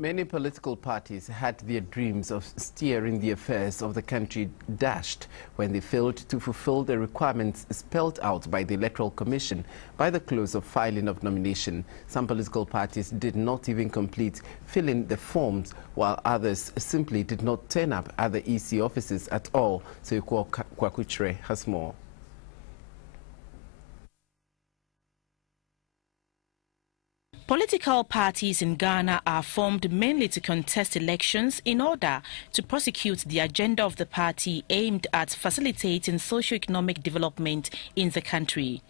Many political parties had their dreams of steering the affairs of the country dashed when they failed to fulfill the requirements spelled out by the Electoral Commission by the close of filing of nomination. Some political parties did not even complete filling the forms, while others simply did not turn up at the EC offices at all. So Kwakutre has more. Political parties in Ghana are formed mainly to contest elections in order to prosecute the agenda of the party aimed at facilitating socio-economic development in the country.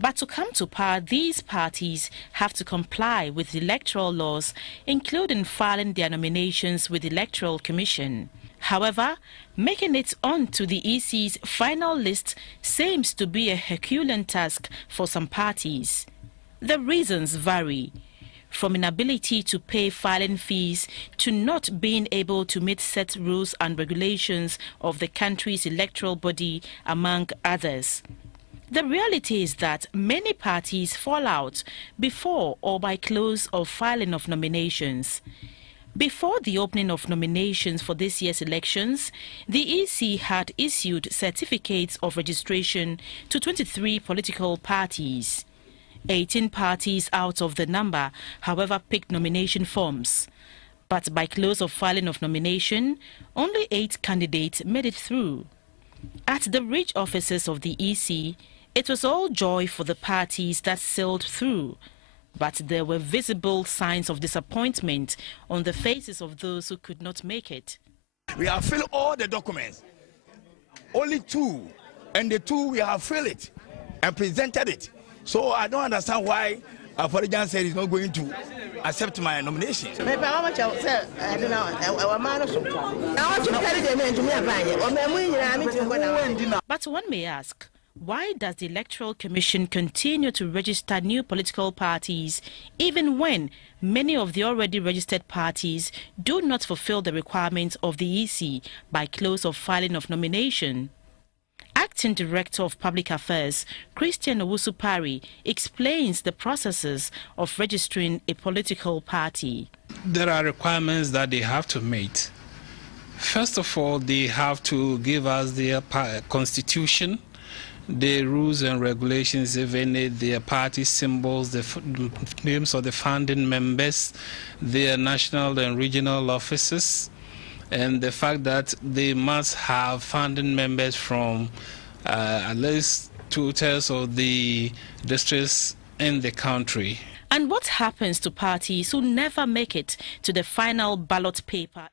But to come to power, these parties have to comply with electoral laws, including filing their nominations with the Electoral Commission. However, making it onto the EC's final list seems to be a Herculean task for some parties. The reasons vary, from inability to pay filing fees to not being able to meet set rules and regulations of the country's electoral body, among others. The reality is that many parties fall out before or by close of filing of nominations. Before the opening of nominations for this year's elections, the EC had issued certificates of registration to 23 political parties. 18 parties out of the number, however, picked nomination forms. But by close of filing of nomination, only 8 candidates made it through. At the reach offices of the EC, it was all joy for the parties that sailed through. But there were visible signs of disappointment on the faces of those who could not make it. We have filled all the documents. Only 2, and the 2 we have filled it and presented it. So I don't understand why Aforijan said he's not going to accept my nomination. But one may ask, why does the Electoral Commission continue to register new political parties even when many of the already registered parties do not fulfill the requirements of the EC by close of filing of nomination? Acting Director of Public Affairs, Christian Owusu-Parry, explains the processes of registering a political party. There are requirements that they have to meet. First of all, they have to give us their constitution, the rules and regulations, even their party symbols, the names of the founding members, their national and regional offices, and the fact that they must have founding members from at least 2/3 of the districts in the country. And what happens to parties who never make it to the final ballot paper?